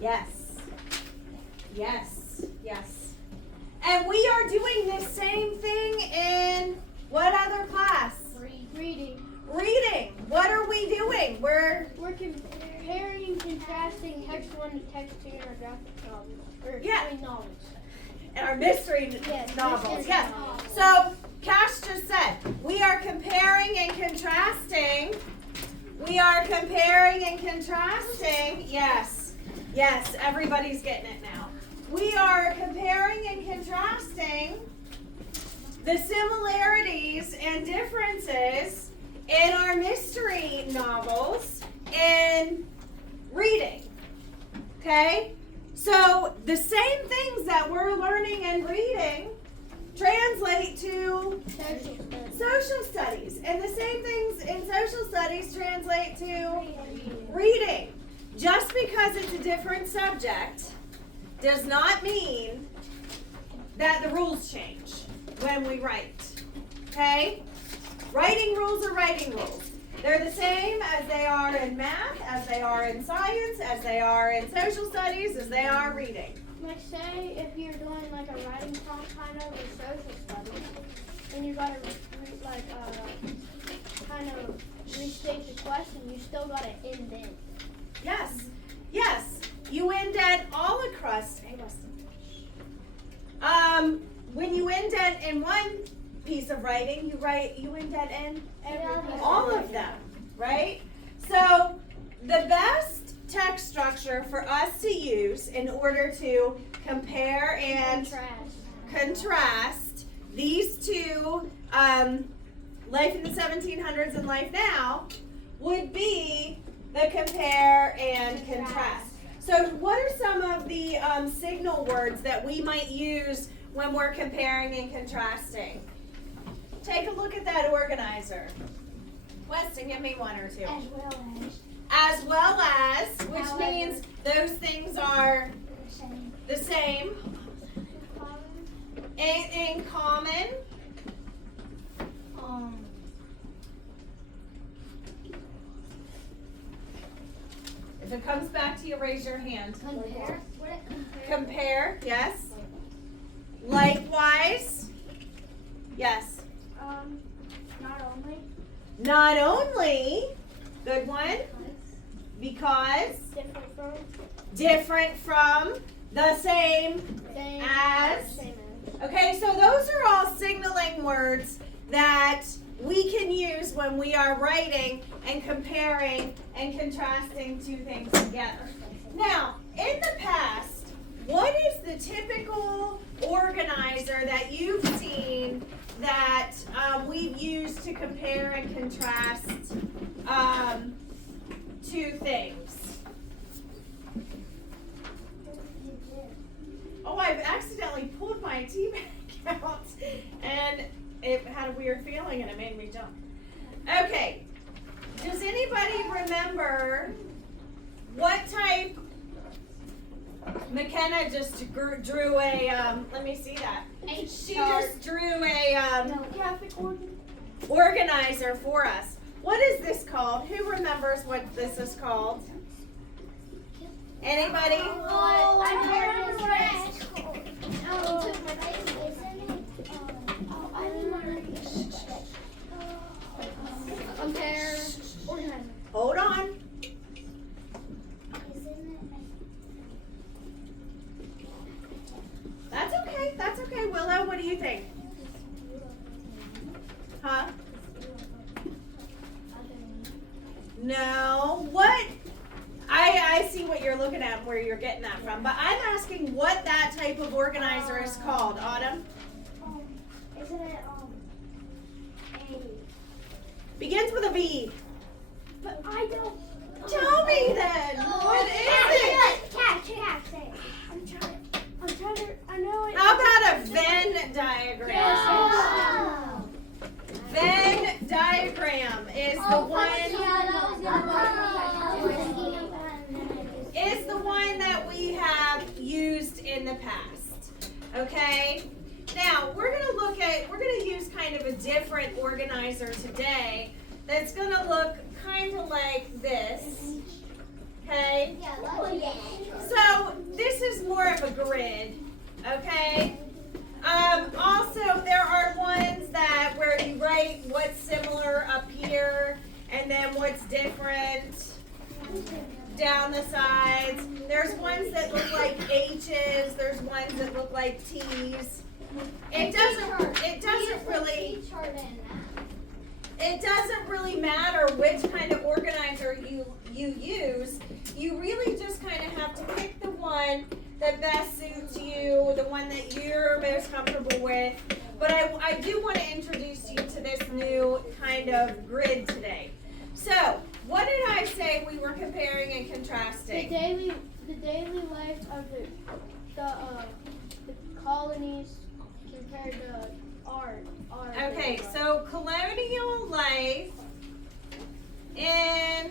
Yes. Yes. Yes. And we are doing this same thing in what other class? Reading. Reading. What are we doing? We're comparing and contrasting text 1 to text 2 in our graphic novels. Novels. And our mystery novels. Mystery Yes. novels. So Cash just said we are comparing and contrasting. We are comparing and contrasting. Yes. Yes. Everybody's getting it now. We are comparing and contrasting the similarities and differences in our mystery novels in reading. Okay? So the same things that we're learning and reading translate to social studies. And the same things in social studies translate to reading. Just because it's a different subject does not mean that the rules change when we write. Okay? Writing rules are writing rules. They're the same as they are in math, as they are in science, as they are in social studies, as they are reading. Like say if you're doing like a writing prompt kind of with social studies, and you gotta kind of restate the question, you still gotta indent. Yes. Yes. You indent all across. Hey, Weston. When you indent in one piece of writing, you indent in all of them, right? So the best text structure for us to use in order to compare and contrast these two, Life in the 1700s and Life Now, would be the compare and contrast. So what are some of the signal words that we might use when we're comparing and contrasting? Take a look at that organizer. Weston, give me one or two. As well as, which means those things are the same. In common. If it comes back to you, raise your hand. Compare. Compare, yes. Likewise. Yes. Not only. Not only. Good one. Because. Different from. The same. As. Okay, so those are all signaling words that we can use when we are writing and comparing and contrasting two things together. Now, in the past, what is the typical organizer that you've seen that we've used to compare and contrast two things? Oh, I've accidentally pulled my tea bag out and it had a weird feeling and it made me jump. Okay, does anybody remember what type? McKenna just drew a, let me see that. She just drew a organizer for us. What is this called? Who remembers what this is called? Anybody? Oh, I remember what it's compare. Hold on. That's okay. That's okay. Willow, what do you think? Huh? No. What? I see what you're looking at, where you're getting that from. But I'm asking what that type of organizer is called. Autumn? Isn't it Begins with a V. But I don't. Tell me then. What is it? Cat. I'm trying to. I know it. How about a Venn diagram? Venn diagram is the one that we have used in the past. Okay? Now we're gonna use kind of a different organizer today that's gonna look kind of like this. Okay? So what's different down the sides. There's ones that look like H's. There's ones that look like T's. It doesn't really matter which kind of organizer you use. You really just kind of have to pick the one that best suits you, the one that you're most comfortable with. But I do want to introduce you to this new kind of grid today. So, what did I say we were comparing and contrasting? The daily life of the colonies compared to our Okay, daily life. so colonial life in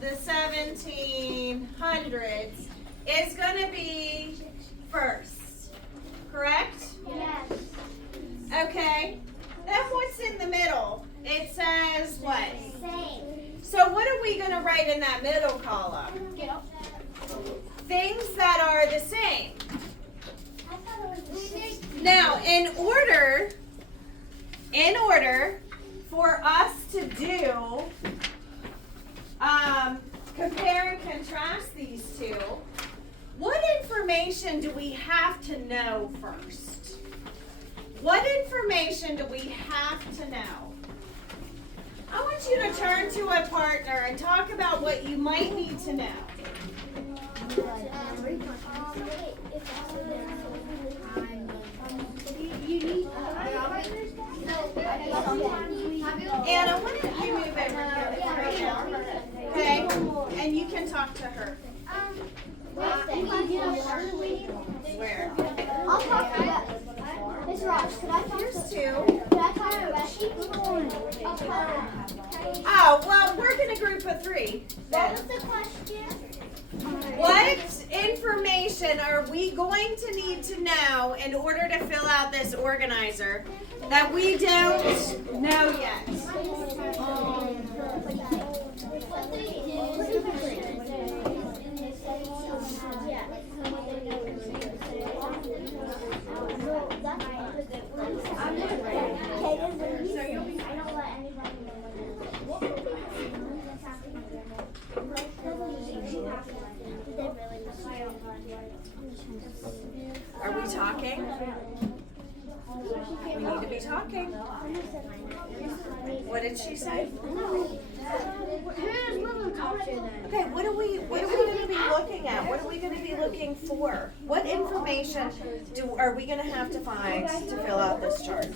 the 1700s is going to be first, correct? Yes. Okay, then what's in the middle? It says what? Same. So what are we going to write in that middle column? Get up. Things that are the same. I thought it was the same. Now, in order for us to do compare and contrast these two, what information do we have to know first? What information do we have to know? I want you to turn to a partner and talk about what you might need to know. Anna, why don't you move over here right now? Okay? And you can talk to her. Where? I'll talk to that. Miss Ross, could I talk Here's to two. Could I talk to Becky? Oh, well, we're going to group of three. What Then. was the question? What information are we going to need to know in order to fill out this organizer that we don't know yet? Are we talking? We need to be talking. What did she say? Okay, what are we going to be looking at? What are we going to be looking for? What information are we going to have to find to fill out this chart?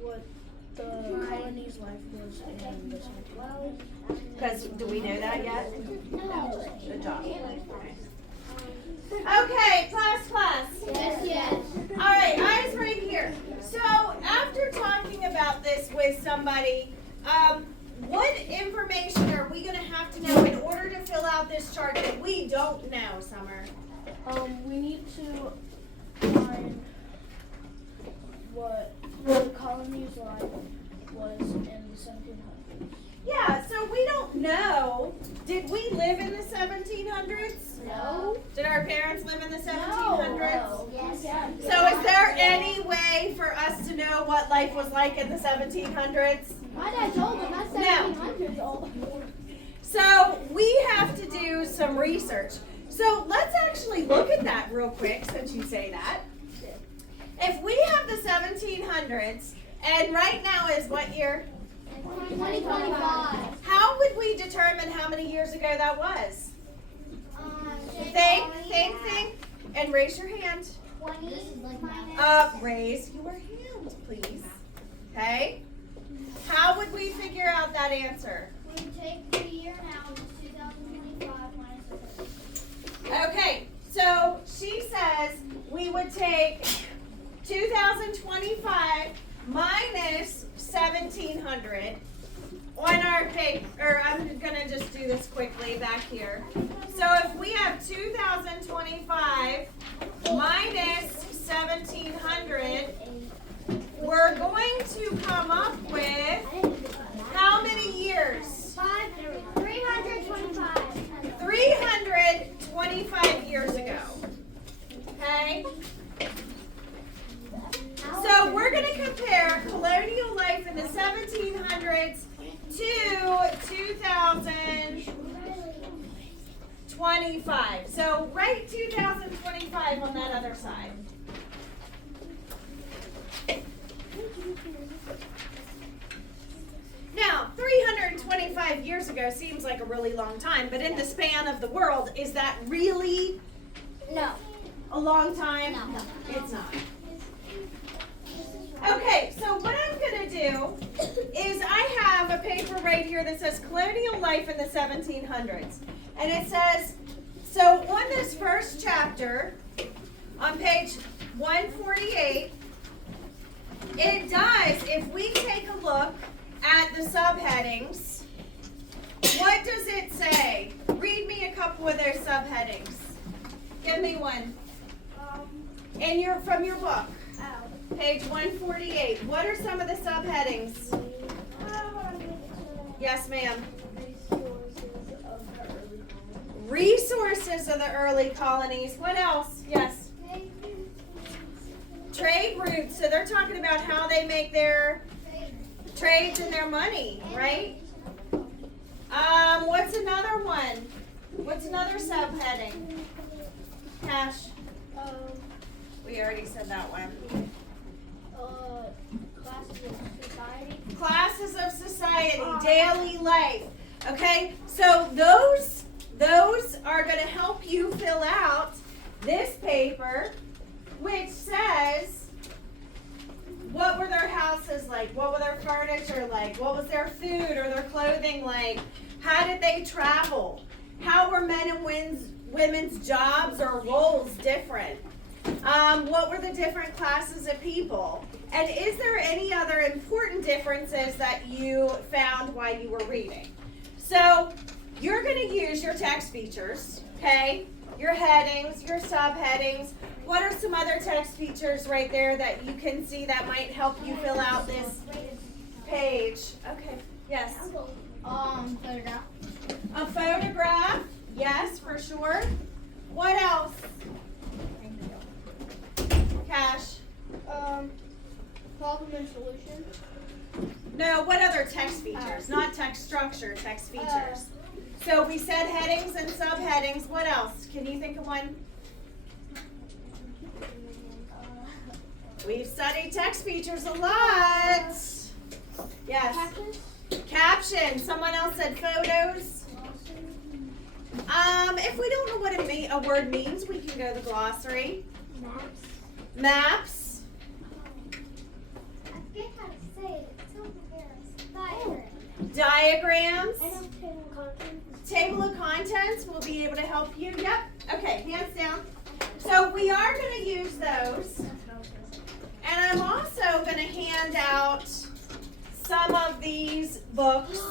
What the colony's life was in the 1700s. Because do we know that yet? No. Good job. Okay, class. Yes. All right, eyes right here. So after talking about this with somebody, what information are we going to have to know in order to fill out this chart that we don't know, Summer? We need to find what the colony's life was in the 1700s. Yeah, so we don't know. Did we live in the 1700s? No. Did our parents live in the 1700s? Yes. So is there any way for us to know what life was like in the 1700s? My dad's old, and that's 1700s old. So we have to do some research. So let's actually look at that real quick since you say that. If we have the 1700s, and right now is what year? 2025. How would we determine how many years ago that was? Think, and raise your hand. 20 Raise your hand, please. Okay? How would we figure out that answer? We take the year now, which is 2025 minus 30. Okay, so she says we would take 2025 minus 1700 on our paper, or I'm gonna just do this quickly back here. So if we have 2025 minus 1700, we're going to come up with how many years? 325. 325 years ago. Okay? So we're going to compare colonial life to 2025. So write 2025 on that other side. Now, 325 years ago seems like a really long time, but in the span of the world, is that really No. a long time? No. It's not. Okay, so what I'm going to do is I have a paper right here that says Colonial Life in the 1700s. And it says, so on this first chapter, on page 148, it does, if we take a look at the subheadings, what does it say? Read me a couple of their subheadings. Give me one. From your book. Page 148. What are some of the subheadings? Yes, ma'am. Resources of the early colonies. What else? Yes. Trade routes. So they're talking about how they make their trades and their money, right? What's another one? What's another subheading? Cash. We already said that one. Classes of society. Classes of society, daily life. Okay, so those are going to help you fill out this paper, which says what were their houses like, what were their furniture like, what was their food or their clothing like, how did they travel, how were men and women's jobs or roles different. What were the different classes of people? And is there any other important differences that you found while you were reading? So you're going to use your text features, okay? Your headings, your subheadings. What are some other text features right there that you can see that might help you fill out this page? Okay, yes. Photograph. A photograph, yes, for sure. What else? Cash. Problem and solution. No, what other text features? Not text structure, text features. So we said headings and subheadings. What else? Can you think of one? We've studied text features a lot. Yes. Captions. Captions. Someone else said photos. If we don't know what a word means, we can go to the glossary. Maps. Maps. I forget how to say it. It's over there. Diagrams. I know table of contents. Table of contents will be able to help you. Yep. Okay, hands down. So we are going to use those. And I'm also going to hand out some of these books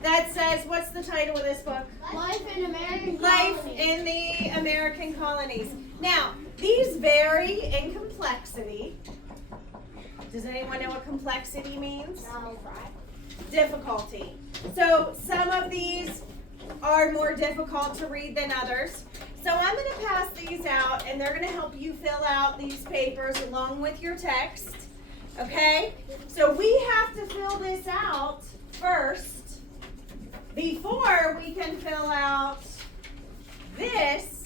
that says, what's the title of this book? Life in American Life Colonies. in the American Colonies. Now, these vary in complexity. Does anyone know what complexity means? No, right? Difficulty. So some of these are more difficult to read than others. So I'm going to pass these out, and they're going to help you fill out these papers along with your text. Okay? So we have to fill this out first before we can fill out this,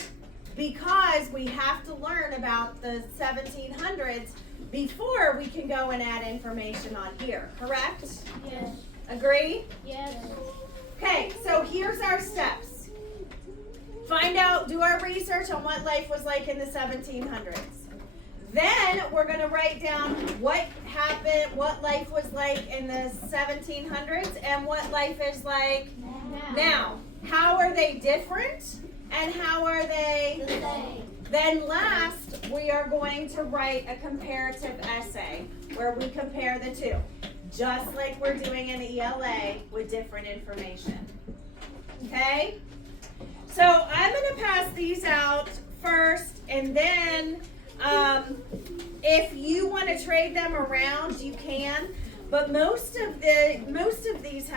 because we have to learn about the 1700s before we can go and add information on here. Correct? Yes. Agree? Yes. Okay, so here's our steps. Find out, do our research on what life was like in the 1700s. Then we're going to write down what happened, what life was like in the 1700s and what life is like now. How are they different and how are they? The same. Then last, we are going to write a comparative essay where we compare the two, just like we're doing in ELA with different information. Okay? So I'm going to pass these out first, and then if you want to trade them around, you can. But most of these have